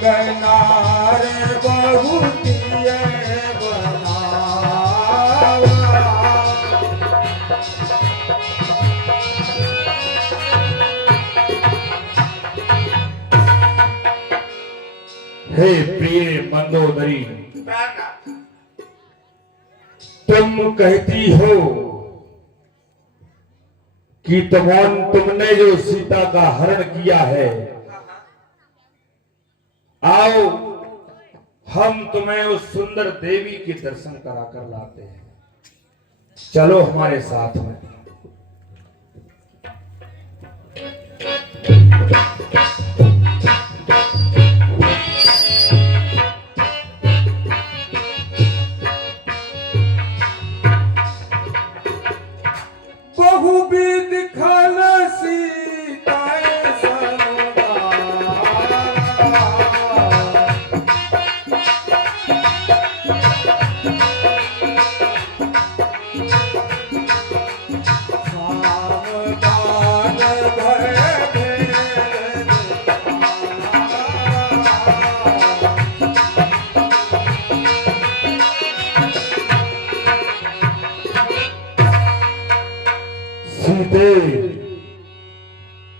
संगनार बहुतिय बनावा। हे प्रिय मंदोदरी, तुम कहती हो कि तुमने जो सीता का हरण किया है, आओ हम तुम्हें उस सुंदर देवी के दर्शन करा कर लाते हैं। चलो हमारे साथ में। बहुविध खल सीताए संगारा। सावधान भय भेद सीते,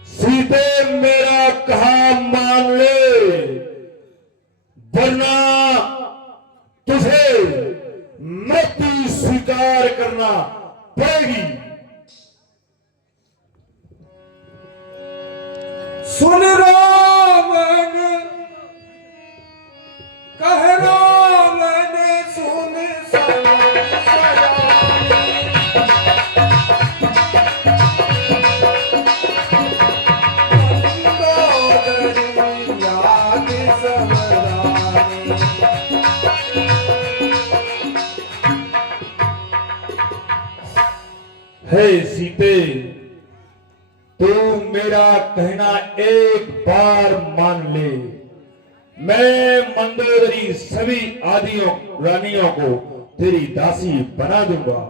सीते मेरा कहा मान ले, वरना तुझे मृत्यु स्वीकार करना पड़ेगी। सुन रावण कह रावण सुन सयानी। मंदोदरी याद समरानी। हे सीते, तू मेरा कहना एक बार मान ले, मैं मंदोदरी सभी आदियों रानियों को तेरी दासी बना दूंगा।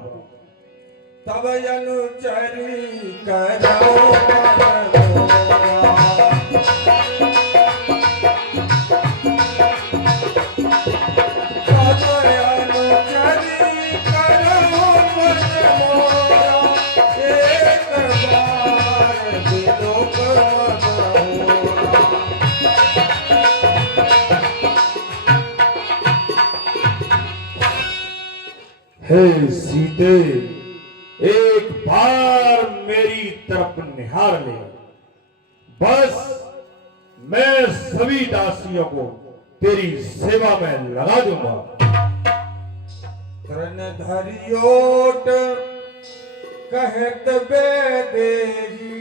तब अनुचरी करो हे सीते, एक बार मेरी तरफ निहार ले, बस मैं सभी दासियों को तेरी सेवा में लगा दूंगा। धरियोट कहत बेदेही,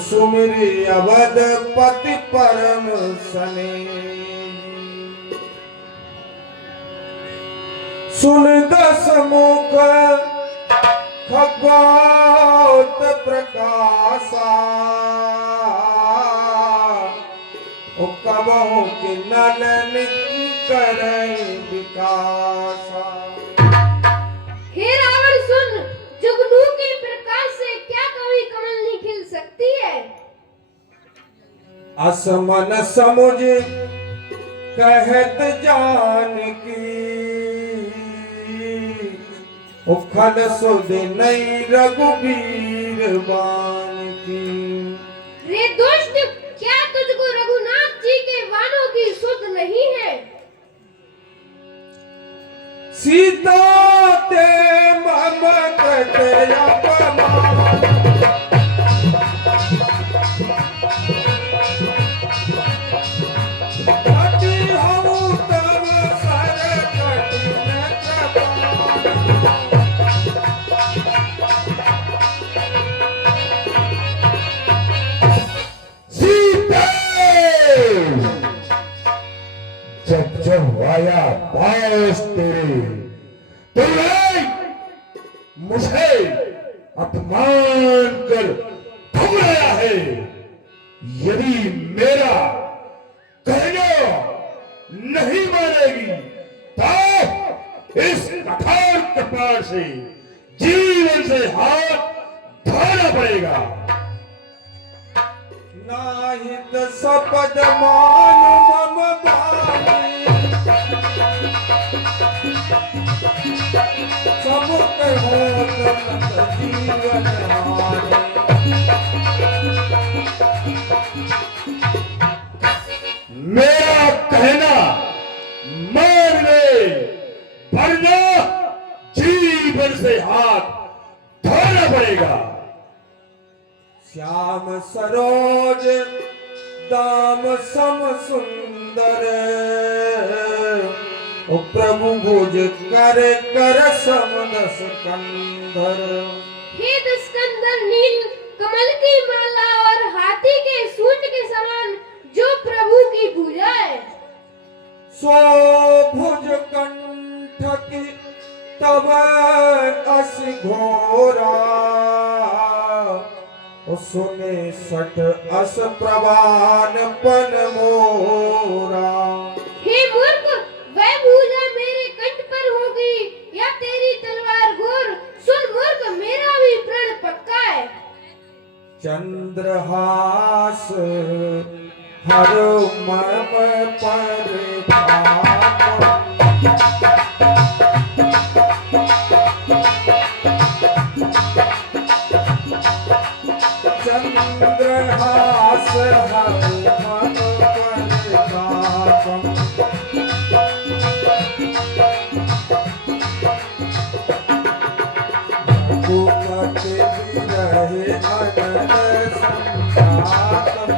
सुमिरी अवध पति परम सने। सुन दस मुख खगोत प्रकाशा, कबहु कि नलन करे विकासा। हे रावण सुन, जुगनू के प्रकाश से क्या कभी कमल नहीं खिल सकती है। असमन समुझ कहत जानकी, उखल सुध नहीं रघुबीर बान की। रे दुष्ट, क्या तुझको रघुनाथ जी के वाणों की सुध नहीं है। सीता ते ममत अपमान, कटी हूँ तब सर कटी न जब जब आया पास तेरे, तूने मुझे अपमान कर ठुकराया है। यदि मेरा कहना नहीं मानेगी तो इस कठोर कपाल से जीवन से हाथ धोना पड़ेगा। नाहित सपद मान मम बानी समुख होत मत जीवन हानि। मेरा कहना मान ले, वरना जीवन से हाथ धोना पड़ेगा। श्याम सरोज दाम सम सुंदर ओ प्रभु भुज कर कर समदस कंधर। हे दुष्कंदर नील कमल की माला और हाथी के सूंड के समान जो प्रभु की भुजा है। सो भुज कंठ की तब अस घोरा ओ सुने सठ अस प्रवान पन मोरा। हे मूर्ख, वह भुजा मेरे कंठ पर होगी या तेरी तलवार घोर। सुन मूर्ख, मेरा भी प्रण पक्का है। चंद्रहास हर मम पर चंद्रहास हर मम पर तापम। रघुपति विरहे अनल संतापम।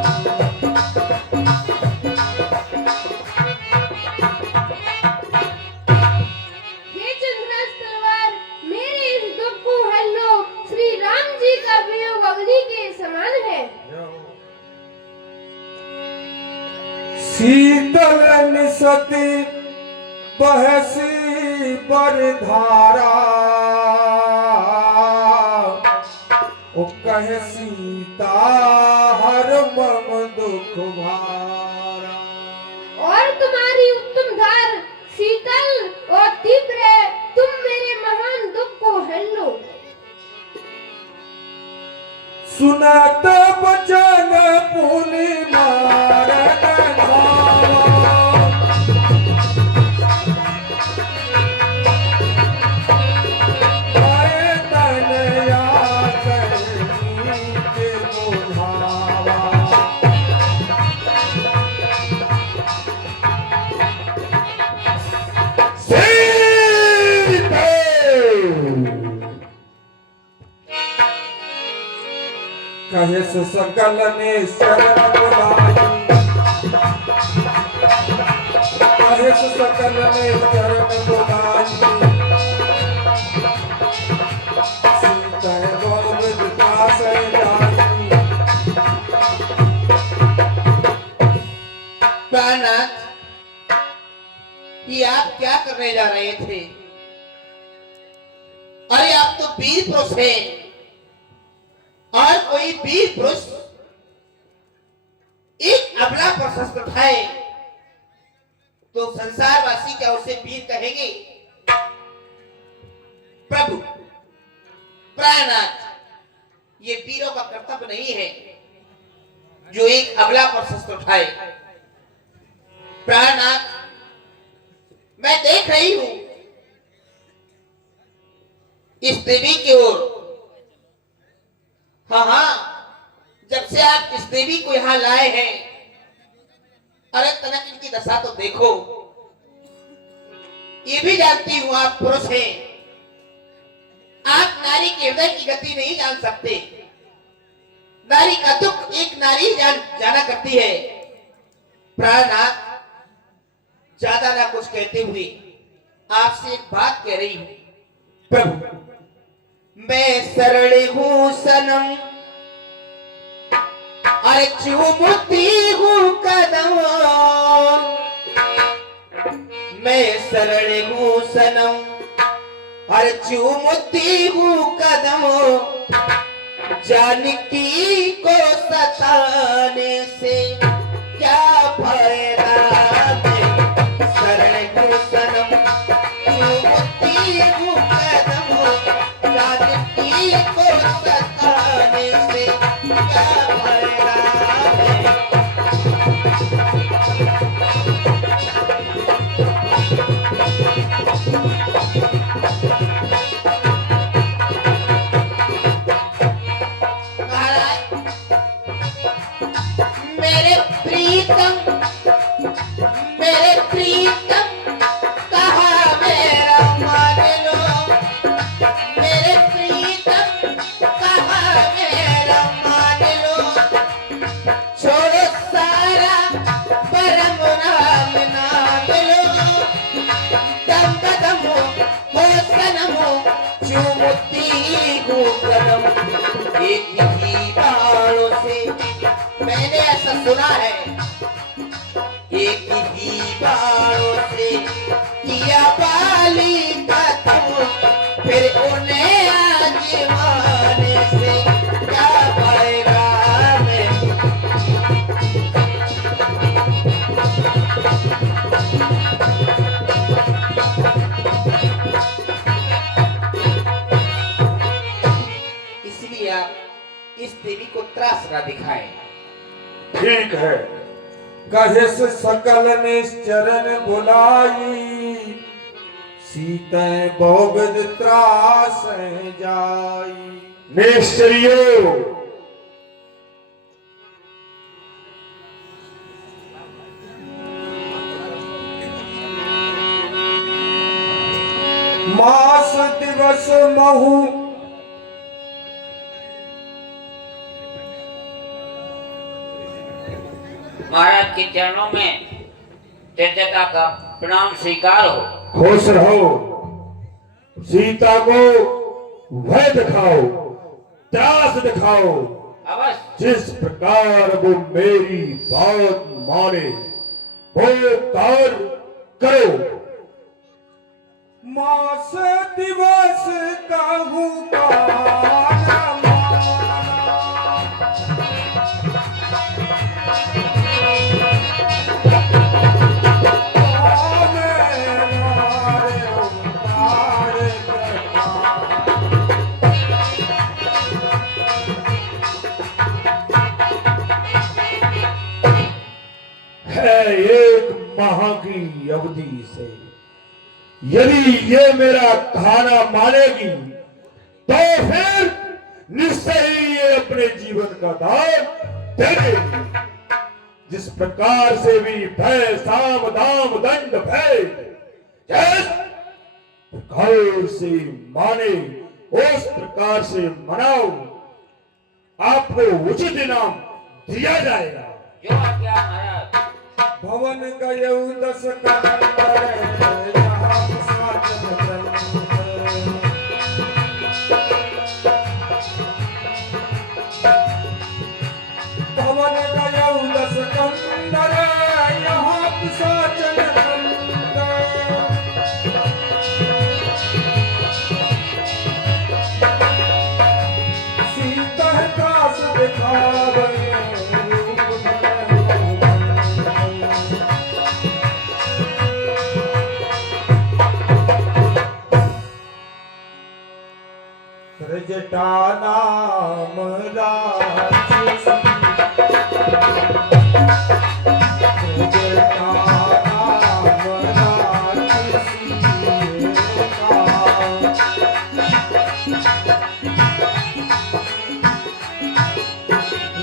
हे चंद्रास तलवार, मेरे इस दुख को हल लो। श्री राम जी का वियोग अग्नि के समान है। शीतल निसती बहसी बरधारा ओ कहे सीता हर मम दुख भारा। और तुम्हारी उत्तम धार शीतल और तीव्र है। तुम मेरे महान दुख को हल लो। सुनत बचन पुनि मारन धावा। आए तनया करनी के बुझावा। कहे सो सकल ने शरण बुलाई। कहे सो सकल ने शरण बुलाई। सीता गोविंद दास जाई। प्राणनाथ, ये आप क्या करने जा रहे थे? अरे आप तो वीर पुरुष हैं, और कोई वीर पुरुष एक अबला पर शस्त्र उठाए तो संसारवासी क्या उसे वीर कहेंगे? प्रभु प्राणनाथ, ये वीरों का कर्तव्य नहीं है जो एक अबला पर शस्त्र उठाए। प्राणनाथ, मैं देख रही हूं इस देवी की ओर। हाँ, जब से आप इस देवी को यहां लाए हैं, अरे तनक इनकी दशा तो देखो। ये भी जानती हूं आप पुरुष हैं, आप नारी के हृदय की गति नहीं जान सकते। नारी का दुख एक नारी जाना करती है। प्राणनाथ, ज्यादा ना कुछ कहते हुए आपसे एक बात कह रही हूं। प्रभु, मैं सरल हूँ सनम, अरे चूमती हूँ कदम। मैं सरल हूँ सनम, अरे चूमती हूँ कदम। जानकी को सताने से क्या फायदा? प्रीतम कहा मेरा मान लो, मेरे प्रीतम कहा मेरा मान लो, छोड़ो सारा परम नाम नाम लो, दम बदम हो सनम हो चुमती हूँ कदम, एक ही बाणों से मैंने ऐसा सुना है, एक ही बाणों से किया बाली का तुम, फिर उन्हें आजमाने से क्या पाएगा मैं। इसलिए आप इस देवी को त्रास न दिखाएं। ठीक है। कहे से सकल निश्चरण बुलाई, सीते बहुविध त्रास जाई। निश्चरियो, मास दिवस महु महाराज के चरणों में कृतज्ञता का प्रणाम स्वीकार हो। खुश रहो। सीता को वह दिखाओ, त्रास दिखाओ, अवश्य। जिस प्रकार वो मेरी बात माने वो कार्य करो। मास दिवस कहूँ कान है एक माह की अवधि से यदि ये मेरा खाना मानेगी तो फिर निश्चय ही ये अपने जीवन का दान दे देगी। जिस प्रकार से भी भय साम दाम दंड भय जिस प्रकार से माने उस प्रकार से मनाओ, आपको उचित इनाम दिया जाएगा। जो आज्ञा महाराज। भवन गयऊ दस कलंदर, जहाँ साचन चंद्र। भवन गयऊ दस कलंदर, यहाँ साचन चंद्र। सीता दास दिखावे रूप धरे जटा नाम राक्षसी, जटा नाम राक्षसी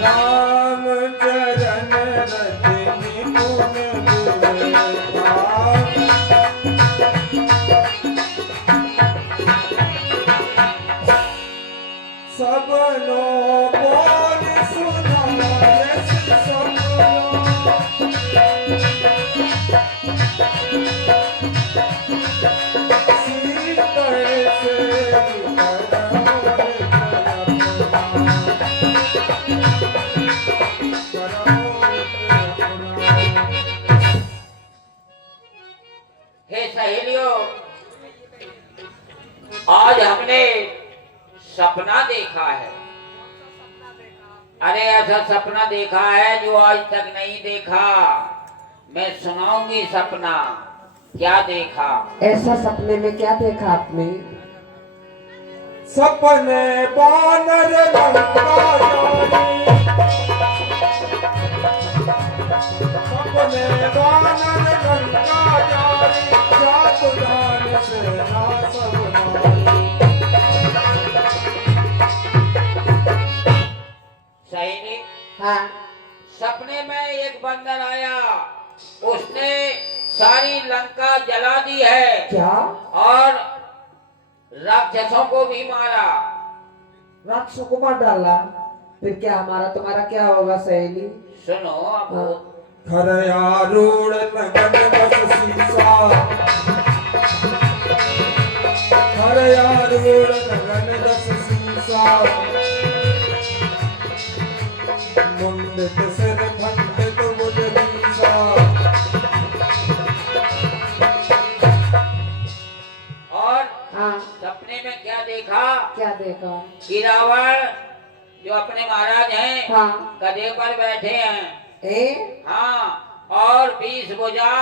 राम चरण रजनी पुन दुर्गा। सबनो बोल सुनाए सबनो, सीते से हे सहेलियों, आज हमने सपना देखा है। अरे ऐसा सपना देखा है जो आज तक नहीं देखा। मैं सुनाऊंगी सपना। क्या देखा? ऐसा सपने में क्या देखा आपने? सपने बानर लंका जारी, सपने बानर लंका जारी, जात दान सेना सब सैनिक, हाँ, सपने में एक बंदर आया। उसने सारी लंका जला दी है क्या? और राक्षसों को भी मारा। राक्षसों को मार डाला? फिर क्या हमारा तुम्हारा क्या होगा सहेली? सुनो अब हाँ। खरयारूढ़ नगन बस सीसा, खरयारूढ़ नगन दस सीसा, मुंडित सिर खंडित मुझ बीसा। और हाँ, सपने में क्या देखा क्या देखा? कि रावण जो अपने महाराज हैं हाँ। गधे पर बैठे हैं। हाँ, और 20 भुजा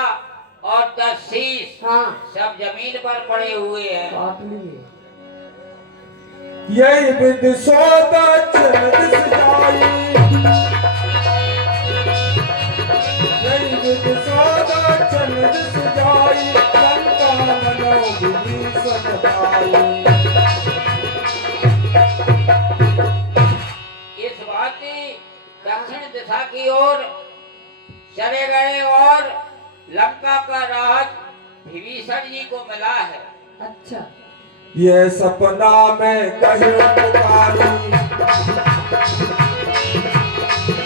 और 10 शीश हाँ, सब जमीन पर पड़े हुए हैं। काट लिए। यही विधि सोदा चंद सजाई, यही विधि सोदा चंद सजाई, लंका मनोविभीषण भाई। इस भांति दक्षिण दिशा की ओर चले गए और लंका का राज विभीषण जी को मिला है। अच्छा। ये सपना में कहीं पुकारी,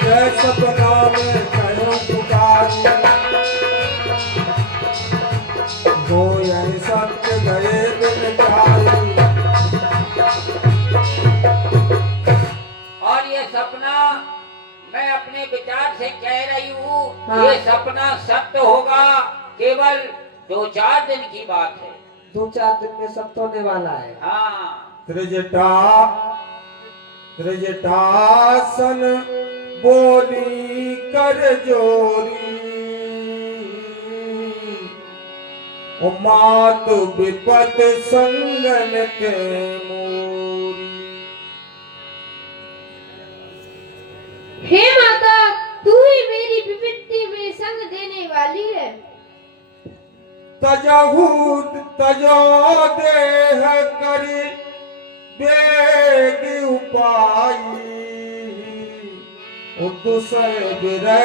ये सपना में कहीं पुकारी, वो यही सत्य गए दिन जारी। और ये सपना मैं अपने विचार से कह रही हूँ। हाँ। ये सपना सत्य होगा, केवल 2-4 दिन की बात है। 2-4 दिन में सब तो होने वाला है। हाँ, त्रिजटासन बोली कर जोरी, ओ मातु विपत संगन के मोरी। हे माता, तू ही मेरी विपत्ति में संग देने वाली है। तजहूत तजो देह करी बेग उपाई, दुसर बिरह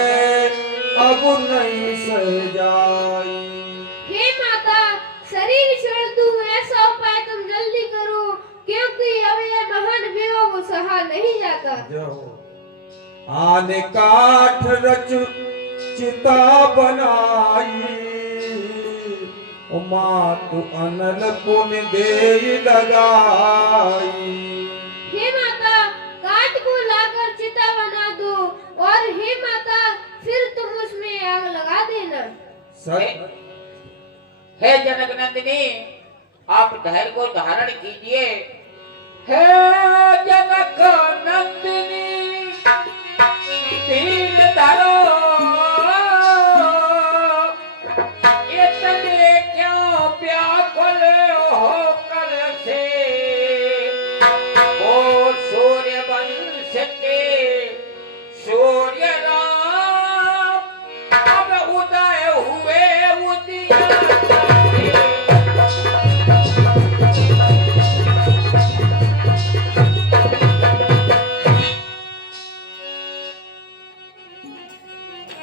अब नहीं सह जाई। हे माता, शरीर छोड़ दूं ऐसा उपाय तुम जल्दी करो, क्योंकि अब यह महान वियोग सहा नहीं जाता। आने काठ रच चिता बनाई, ओ मातु अनल पुण्य दे लगाई। हे माता, काठ को लाकर चिता बना दो, और हे माता फिर तुम उसमें आग लगा देना। हे जनक नंदिनी, आप धैर्य को धारण कीजिए। हे जनक नंदिनी, धीर धरो, इतने क्यों व्याकुल होकर से, ओ सूर्य वंश के सूर्य राम, अब उदय हुए उदिया।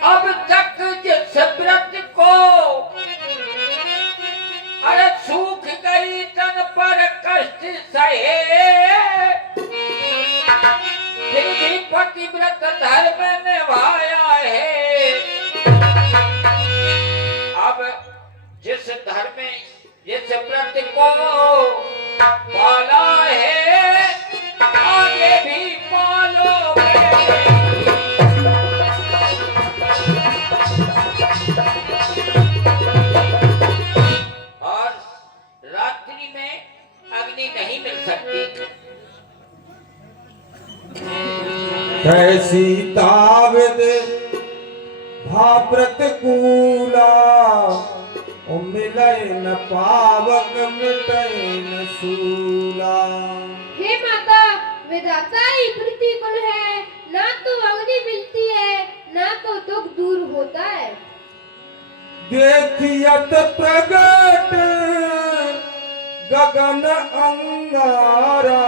अब तक जिस व्रत को अरे सूख गई तन पर कष्ट सहे, फिर भी पतिव्रत धर्म निभाया है। अब जिस धर्म जिस व्रत को पाला है, आगे भी पालोगे। और रात्रि में अग्नि नहीं मिल सकती। कैसी तावद भाप्रत कूला, ओ मिलय न पावक मिटय न सूला। हे माता, विधाता ही प्रतिकूल है, ना तो अग्नि मिलती है, ना तो दुख दूर होता है। देखियत प्रगट गगन अंगारा,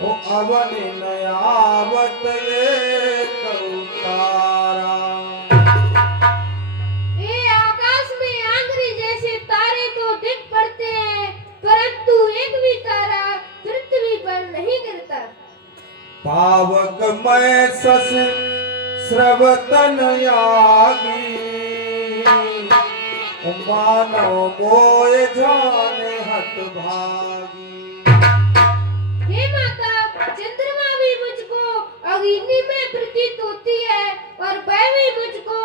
ओ अवन नयावत एक उतारा। आवक मैं सस स्रवतन यागी मानव मोय जाने हत भागी। हे माता, चंद्रमा भी मुझको अग्नि में प्रतीत होती है और वह भी मुझको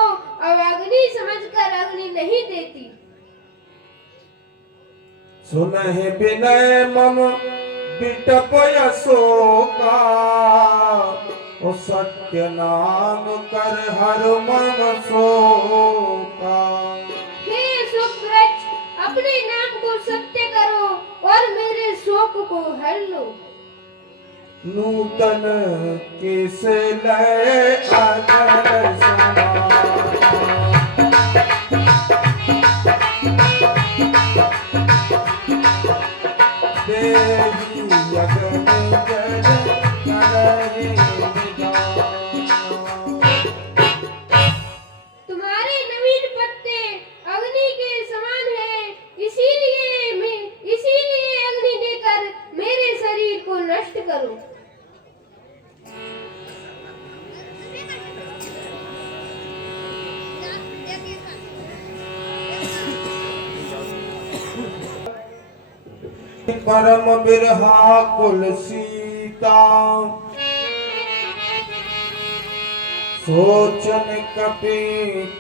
अग्नि समझकर अग्नि नहीं देती। सुनहि विनय मम बिटप यशोका ओ सत्य नाम कर हर मम शोका। हे सुवृक्ष, अपने नाम को सत्य करो और मेरे शोक को हर लो। नूतन किस लय अजर समान देवी यज्ञ जन करहि विधान। तुम्हारे नवीन पत्ते अग्नि के समान हैं, इसीलिए अग्नि देकर मेरे शरीर को नष्ट करो। परम बिरहा कुल सीता सोचन कपि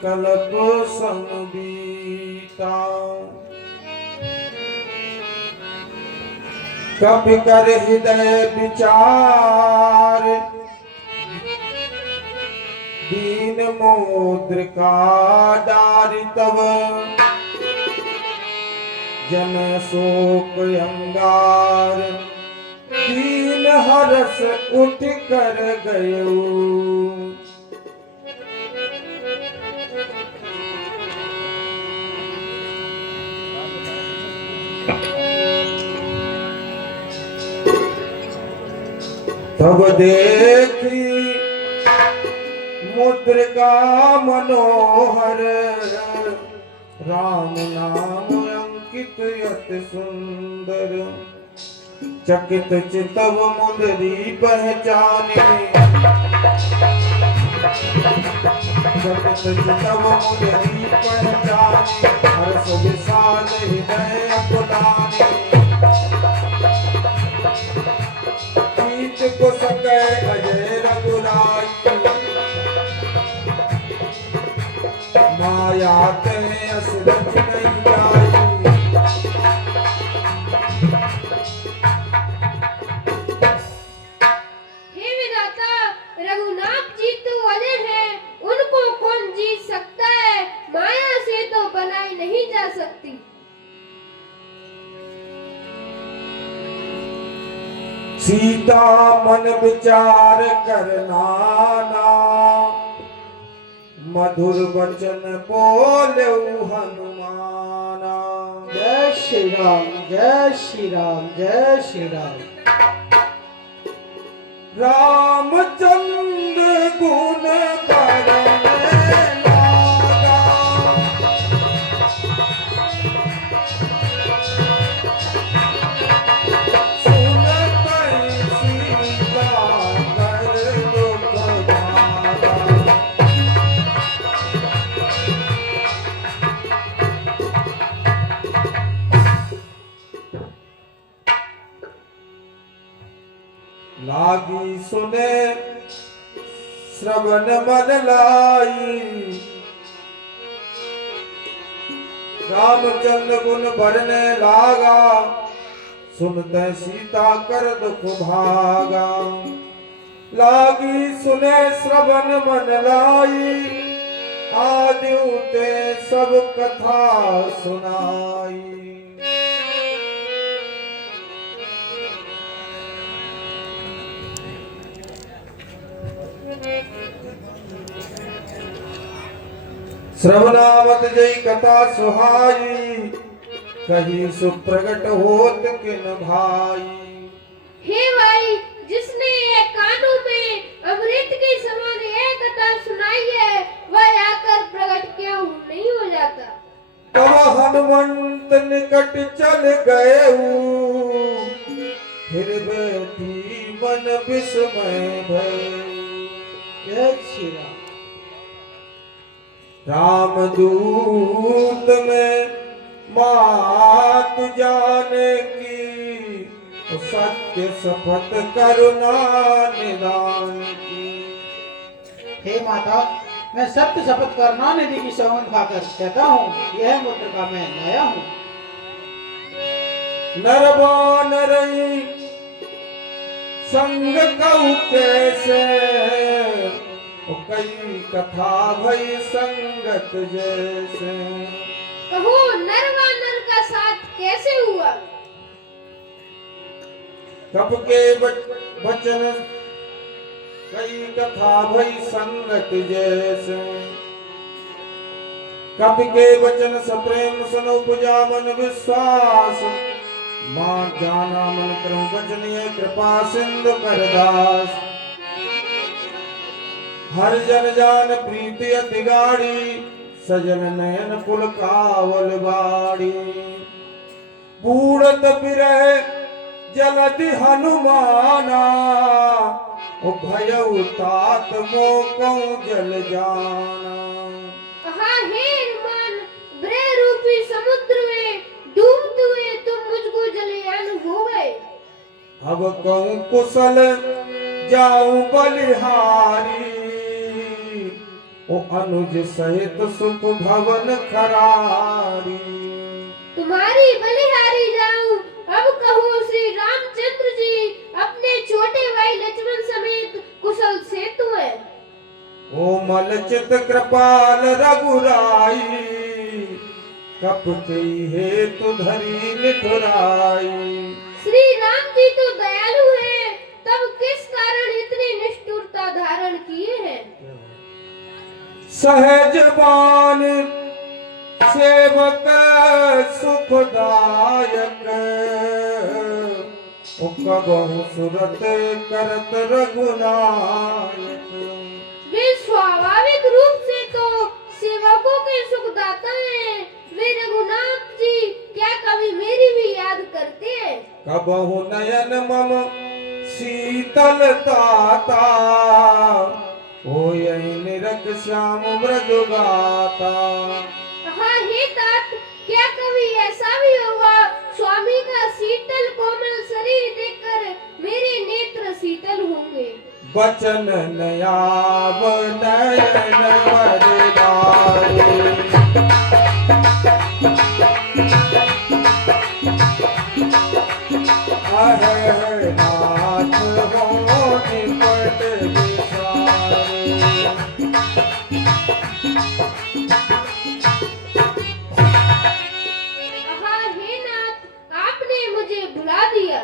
कल्प संबीता। कपि कर हृदय विचार दीन मोद्रिका डारि तव जन शोक अंगार दीन हरस उठ कर गयो। तब देखी मुद्रिका मनोहर राम नाम अंकित यत सुंदर। चकित चितव मुंदरी पहचाने चकित चितव मुंदरी पहचाने हर्ष विषाद हृदय अकुलाने। को सके अजय रघुराई माया ते असरज नहीं आई। हे विधाता, रघुनाथ जी तो अजय हैं, उनको कौन जीत सकता है? माया से तो बनाई नहीं जा सकती। सीता मन विचार करना ना मधुर वचन बोले हनुमाना। जय श्री राम, जय श्री राम, जय श्री राम। रामचंद्र गुण करने लागा लागी सुने श्रवण मन लाई। रामचंद्र गुण भरने लागा सुनते सीता कर दुख भागा। लागी सुने श्रवण मन लाई आदिउ ते सब कथा सुनाई। श्रवणावत जय कथा सुहाई कही सुप्रगट होत किन भाई। हे भाई, जिसने ये कानों में अमृत के समान यह कथा सुनाई है, वह आकर प्रकट क्यों नहीं हो जाता? तब हनुमंत निकट चल गए फिर बैठी मन विस्मय भय। जय श्री राम। रामदूत में मात जाने की, सत्य शपथ करुणा निदान की। हे माता, मैं सत्य शपथ करुणा निधि की सौगंध खाकर कहता हूँ, यह मुद्रिका मैं लाया हूँ। नरवानरई संग कहु कैसे, कई कथा भई संगत जैसे। कहो नरवा नर का साथ कैसे हुआ? कब के वचन कई कथा भई संगत जैसे। कब के वचन सप्रेम सन उपजा मन विश्वास। मां जाना मन क्रम वचनीय कृपा सिंधु करदास। हर जन जान प्रीति अति गाढ़ी, सजन नयन कुल कावल बाड़ी। बूढ़त बिरह जलति हनुमाना, भयउ तात मोकौ जल जाना। हाँ हे हनुमान, ब्रह रूपी समुद्र में डूबते हुए तुम मुझको जलयान हो गए। अब कहूँ कुशल जाऊं बलिहारी, ओ अनुज सहित सुख भवन खरारी। तुम्हारी बलिहारी जाऊं, अब कहो श्री रामचंद्र जी अपने छोटे भाई लक्ष्मण समेत कुशल सेतु है। कोमल चित कृपाल रघुराई, कपति हेतु धरी निठुराई। श्री राम जी तो दयालु है, तब किस कारण इतनी निष्ठुरता धारण किए हैं? सहजवान सेवक सुखदायक, कबहु सुरत करत रघुनायक। वे स्वाभाविक रूप से तो सेवकों के सुखदाता हैं। वे रघुनाथ जी क्या कभी मेरी भी याद करते हैं? कबहु नयन मम शीतलताता, होय निरख श्याम ब्रज गाता। हाँ हे तात, क्या कभी ऐसा भी होगा स्वामी का शीतल कोमल शरीर देखकर मेरे नेत्र शीतल होंगे? बचन नयाव नयन वरदाई। अहे नाथ हो निपट विसारे। हाँ हे नाथ, आपने मुझे बुला दिया।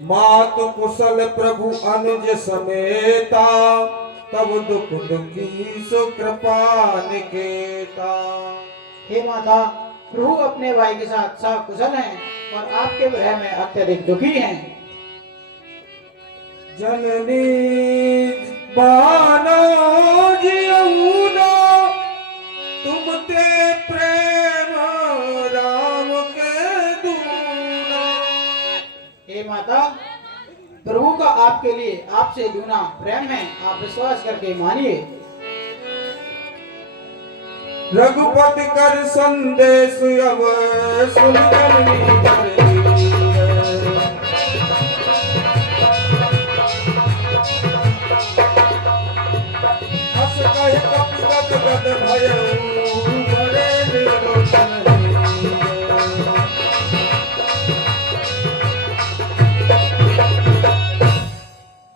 मात कुशल प्रभु अनुज समेता, तब दुख दुखी सुकृपा निकेता। हे माता, प्रभु अपने भाई के साथ सकुशल हैं और आपके गृह में अत्यधिक दुखी हैं। जननी बानो जियऊना, तुम ते प्रेम राम के दूना। हे माता, प्रभु का आपके लिए आपसे दूना प्रेम है, आप विश्वास करके मानिए। रघुपति कर संदेश अब सुन जननी कर ली है। हस कहि कपि गद गद भयउ, बड़े निर्लोचन लीन।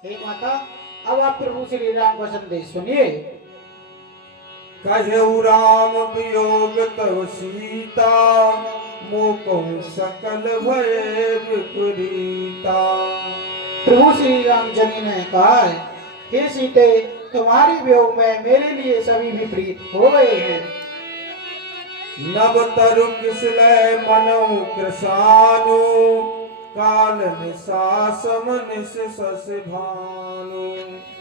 हे माता, अब आप प्रभु श्री राम का संदेश सुनिए। कहु राम वियोग तव सीता, मोकहु सकल भय विपरीता। प्रभु श्री राम जी ने कहा है, हे सीते, तुम्हारे वियोग में मेरे लिए सभी विपरीत हो गए हैं। नव तरु किसलय मनऊ कृसानु, काल निशासम निश सस भानु।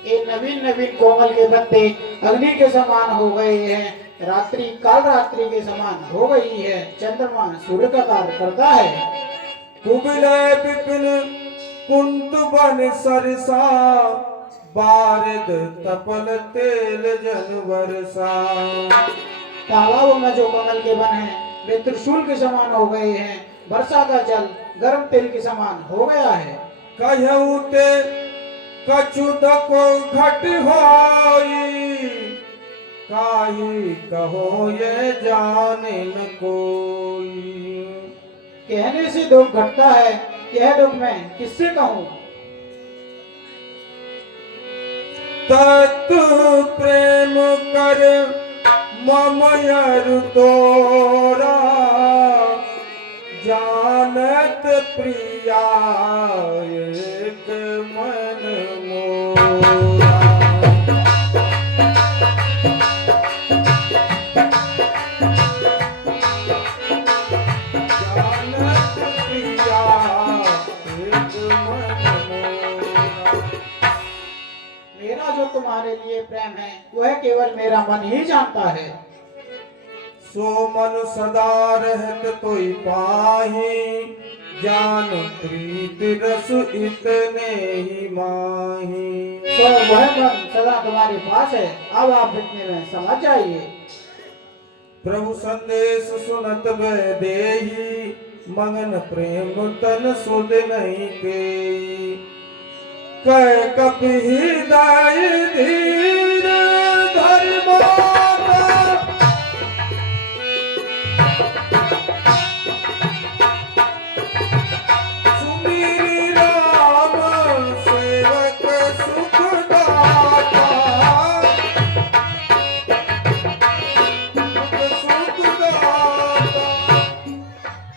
ये नवीन नवीन कोमल के पत्ते अग्नि के समान हो गए हैं, रात्रि काल रात्रि के समान हो गई है, चंद्रमा सूर्य का कार्य करता है। कुबिलय विपिन कुंत बन सरसा बारिद तपल तेल जन वर्षा। तालाबों में जो कमल के बन हैं वे त्रिशूल के समान हो गए हैं, वर्षा का जल गर्म तेल के समान हो गया है। कहूँ ते कछुद को घट होई, काहि कहो ये जाने न कोई। कहने से दुख घटता है, यह दुख मैं किससे कहूँ। तत् प्रेम कर ममयर तोरा, जानत प्रिया एक मन मोरा। जानत प्रिया एक मन मोरा। मेरा जो तुम्हारे लिए प्रेम है वह केवल मेरा मन ही जानता है। सो मन सदा रहत तोई पाही, जान प्रीत रस इतने ही माही। तो वह मन सदा तुम्हारे पास है, अब आप इतने में समझ जाइए। प्रभु संदेश सुनत देही, मगन प्रेम तन सुध नहीं के। कह कपि दाय धीर धर्मा, सुमिरि राम सेवक सुख दाता। सुख दाता।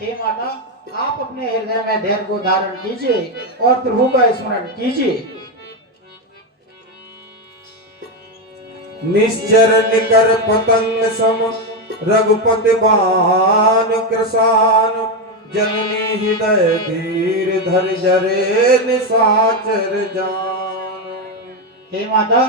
हे माता, आप अपने हृदय में धैर्य को धारण कीजिए और प्रभु का स्मरण कीजिए। निश्चर निकर पतंग सम रघुपति बाण कृसान, जननी हृदय धीर धर जरे निशाचर जान। हे माता,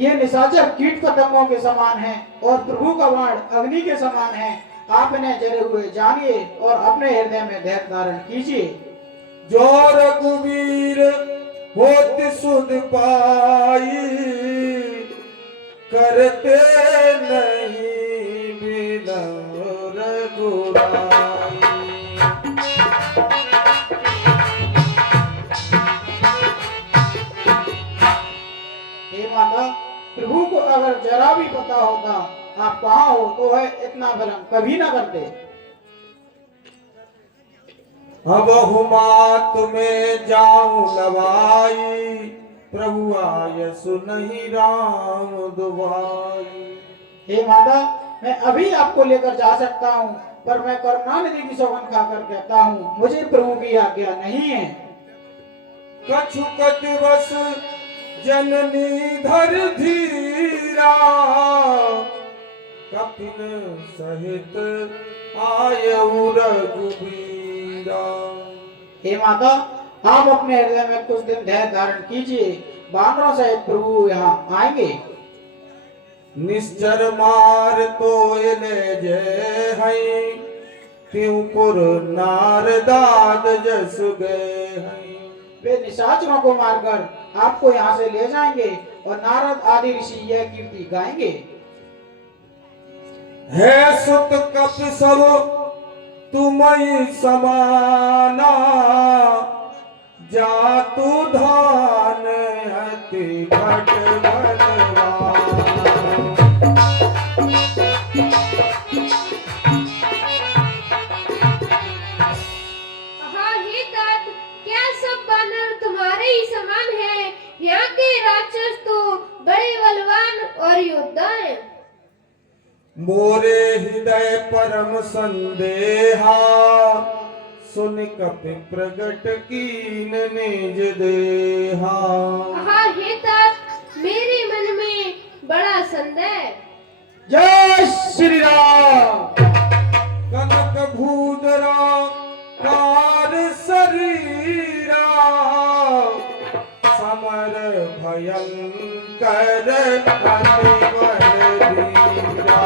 ये निशाचर कीट पतंगों के समान हैं और प्रभु का बाण अग्नि के समान है। आप इन्हें जरे हुए जानिए और अपने हृदय में धैर्य धारण कीजिए। जो रघुवीर होत सुध पाई, करते नहीं बिलम रघुराई। हे माता, प्रभु को अगर जरा भी पता होता आप कहाँ हो तो वह इतना भ्रम कभी ना करते। अब हुमा तुम्हें जाऊं नवाई, प्रभु आय सुनहि राम दुआई। हे माता, मैं अभी आपको लेकर जा सकता हूँ, पर मैं करुणानिधि की सौगंध खाकर कहता हूँ मुझे प्रभु की आज्ञा नहीं है। कछु कटिवस जननी धर धीरा, कपिन सहित आयऊ रघुबीरा। हे माता, आप अपने हृदय में कुछ दिन धैर्य धारण कीजिए, बानरों सहित प्रभु यहाँ आएंगे। निश्चर मार तो ले जय हई, त्योपुर नारदाद जस गए हई। वे निशाचरों को मारकर आपको यहाँ से ले जाएंगे और नारद आदि ऋषि यह कीर्ति गाएंगे। है सुत कप सब तुमई समाना, जातु धान अति भट बलवान। हाँ हे तात, क्या सब बानर तुम्हारे ही समान हैं? यहाँ के राक्षस तो बड़े बलवान और योद्धा हैं। मोरे हृदय परम संदेहा, सुन कपि प्रगट कीन निज देहा। हाँ हे तात, मेरे मन में बड़ा संदेह। जय श्री राम। कनक भूधरा कार शरीरा, समर भयंकर अति बलवीरा।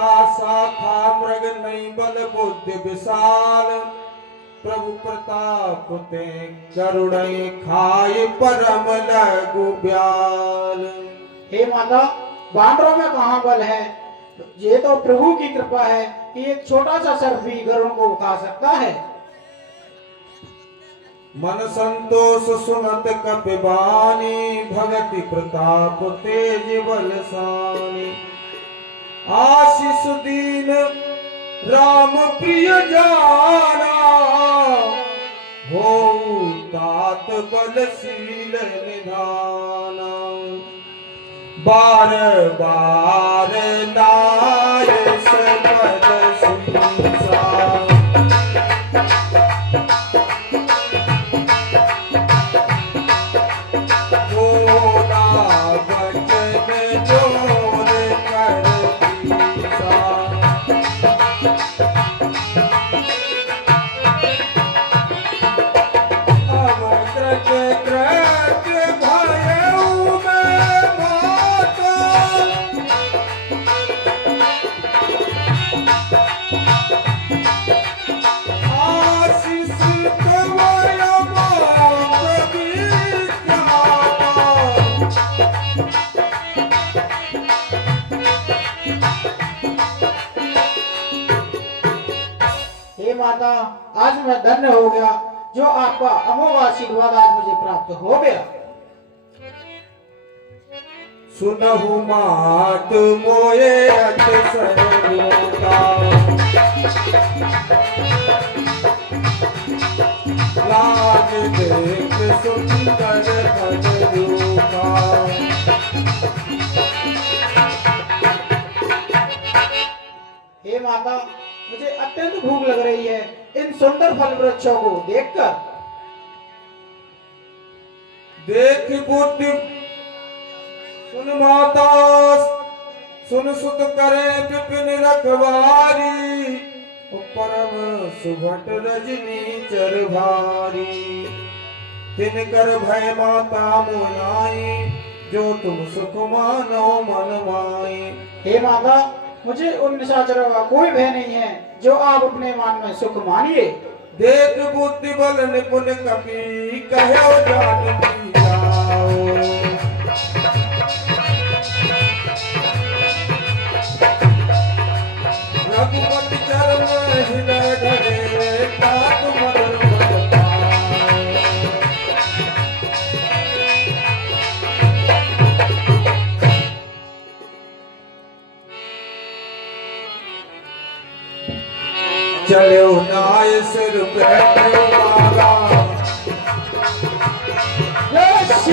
लंका शाखा मृग नहीं बल बुद्धि विशाल प्रभु प्रताप ते करुणै खाई परम लघु ब्याल। हे माता, बानरों में कहाँ बल है? ये तो प्रभु की कृपा है कि एक छोटा सा सर्प भी गरुड़ को उठा सकता है। मन संतोष सुनत कपिबानी भगति प्रताप तेज बलसानी। आशीष दीन राम प्रिय जाना हो तात बलशील निधाना। बार बार लाय सबद सीसा बोला बचन जोर कर दीसा। अब कृत कृत भयउ मैं माता आशीष कवय मात विख्याता। हे माता, आज मैं धन्य हो गया जो आपका अमोघ आशीर्वाद आज मुझे प्राप्त हो गया। सुनहु मात मोये अतिशय रोता। लाज देख सुंदर धन रूपा। हे माता, मुझे अत्यंत भूख लग रही है इन सुंदर फल वृक्षों को देखकर। देख बुद्धि सुन माता सुन सुत करे विपिन रखवारी। परम सुभट रजनी चर भारी। तिनकर भय माता मोनाई जो तुम सुख मानो मन माई। हे माता, मुझे उन निशाचरों का कोई भय नहीं है जो आप अपने मान में सुख मानिए। देख बुद्धि बल निपुण कपि कहो जानकी जाओ। रघुपति चरण हृदय धरे तात मदन पद पाओ। चलो नाय सिर बैठे माला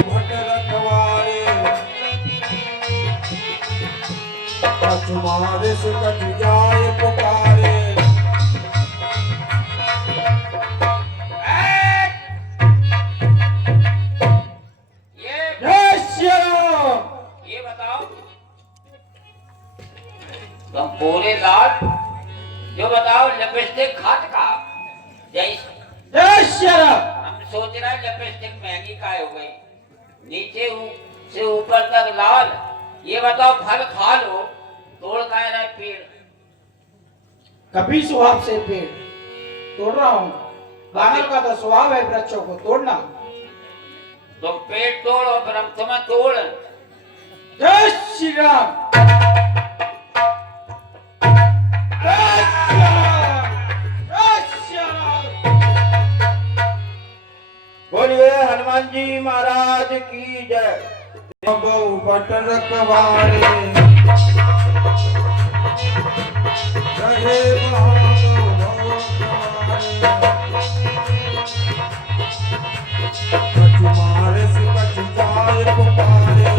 भट रखवारे। तुम्हारे से कट जाए पुकारे। ये बताओ, तुम पूरे लाल जो बताओ लिपस्टिक खात का जैसे हम सोच रहे हैं लिपस्टिक महंगी काय हो गई, नीचे से ऊपर तक लाल। ये बताओ फल खा लो, तोड़ काय रहा पेड़? कभी स्वभाव से पेड़ तोड़ रहा हूँ? बानर का तो स्वभाव है वृक्षों को तोड़ना। तुम पेड़ तोड़ो फिर हम तुम्हें तोड़। जय श्री राम। जय श्री राम। जय श्री राम। बोलिए हनुमान जी महाराज की जय। बहु भट रखवारे रहे तुम्हारे से कट जाए पुकारे।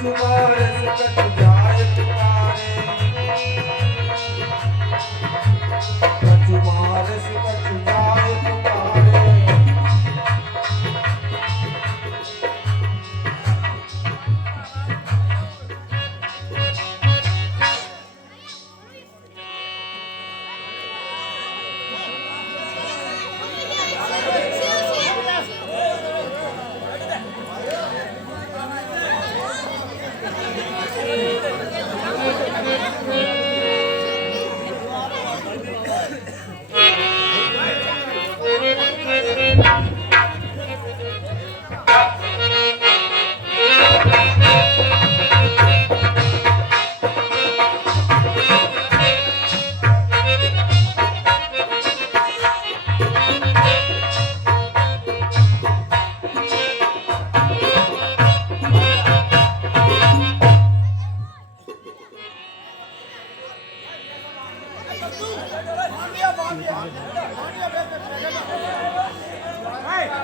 तुम्हारे से कट जाए पुकारे। तुम्हारे से कट जाए पुकारे।